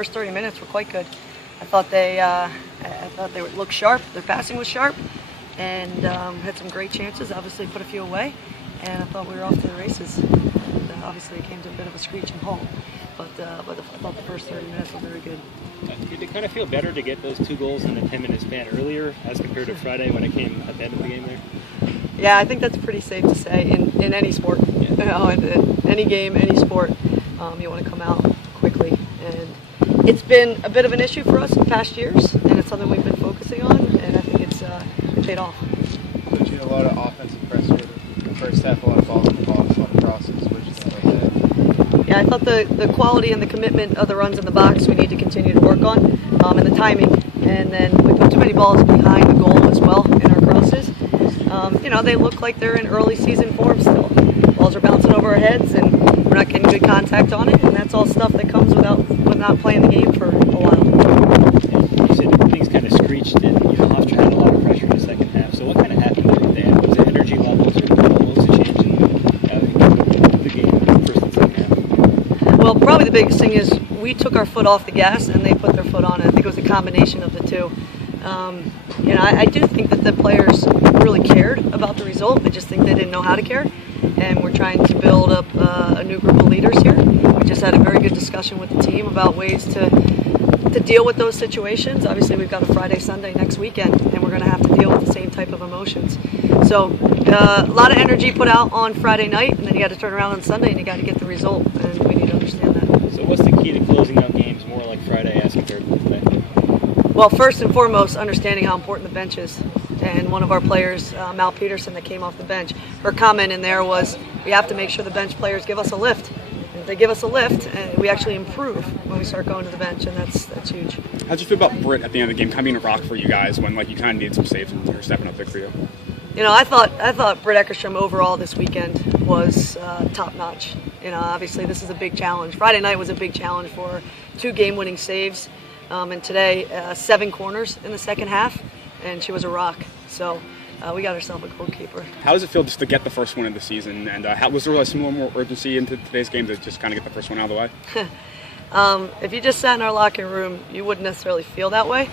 first 30 minutes were quite good. I thought they would look sharp. Their passing was sharp, and had some great chances. Obviously, put a few away, and I thought we were off to the races. And, obviously, it came to a bit of a screeching halt, but I thought the first 30 minutes were very good. Did it kind of feel better to get those 2 goals in a 10-minute span earlier as compared to Friday when it came at the end of the game there? Yeah, I think that's pretty safe to say in any sport. Yeah. You know, in any game, any sport, you want to come out quickly. And it's been a bit of an issue for us in past years, and it's something we've been focusing on, and I think it's paid off. Coach, you had a lot of offensive pressure in the first half, a lot of balls in the box, a lot of crosses. What did you think about that? Yeah, I thought the quality and the commitment of the runs in the box we need to continue to work on, and the timing. And then we put too many balls behind the goal as well in our crosses. You know, they look like they're in early season form still. Balls are bouncing over our heads, and we're not getting good contact on it, and that's all stuff that comes with not playing the game for a while. You said things kind of screeched, and Hofstra had a lot of pressure in the second half. So what kind of happened there? Was it energy levels, or what was the change in the game first and second half? Well, probably the biggest thing is we took our foot off the gas, and they put their foot on it. I think it was a combination of the two. You know, I do think that the players really cared about the result. I just think they didn't know how to care, and we're trying to build up a new group of leaders here. We just had a very good discussion with the team about ways to deal with those situations. Obviously, we've got a Friday, Sunday next weekend, and we're going to have to deal with the same type of emotions. So a lot of energy put out on Friday night, and then you got to turn around on Sunday and you got to get the result, and we need to understand that. So what's the key to closing out games more like Friday as compared to today? Well, first and foremost, understanding how important the bench is. And one of our players, Mal Peterson, that came off the bench, her comment in there was, we have to make sure the bench players give us a lift. And if they give us a lift, we actually improve when we start going to the bench, and that's huge. How did you feel about Britt at the end of the game, kind of being a rock for you guys when you kind of needed some saves and her stepping up there for you? You know, I thought Britt Eckerstrom overall this weekend was top notch. You know, obviously this is a big challenge. Friday night was a big challenge for her. 2 game-winning saves, and today 7 corners in the second half, and she was a rock. So we got ourselves a goalkeeper. How does it feel just to get the first one of the season? And was there some more urgency into today's game to just kind of get the first one out of the way? If you just sat in our locker room, you wouldn't necessarily feel that way.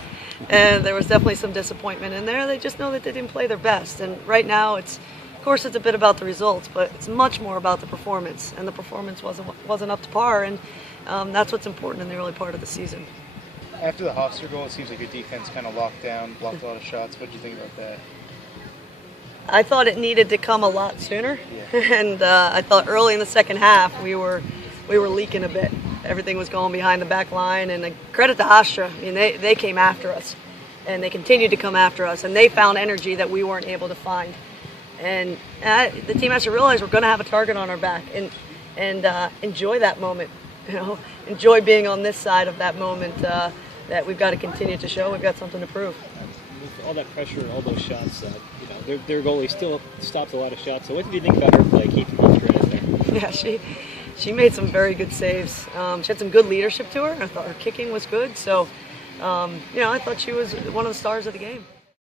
And there was definitely some disappointment in there. They just know that they didn't play their best. And right now, of course, it's a bit about the results, but it's much more about the performance. And the performance wasn't up to par, and that's what's important in the early part of the season. After the Hofstra goal, it seems like your defense kind of locked down, blocked a lot of shots. What did you think about that? I thought it needed to come a lot sooner, yeah. And I thought early in the second half we were leaking a bit. Everything was going behind the back line, and credit to Hofstra. I mean, they came after us, and they continued to come after us, and they found energy that we weren't able to find. And the team has to realize we're going to have a target on our back, and enjoy that moment. You know, enjoy being on this side of that moment. That we've got to continue to show we've got something to prove. With all that pressure, all those shots, their goalie still stopped a lot of shots. So what did you think about her play, keeping Hofstra in there? Yeah, she made some very good saves. She had some good leadership to her. I thought her kicking was good. So, you know, I thought she was one of the stars of the game.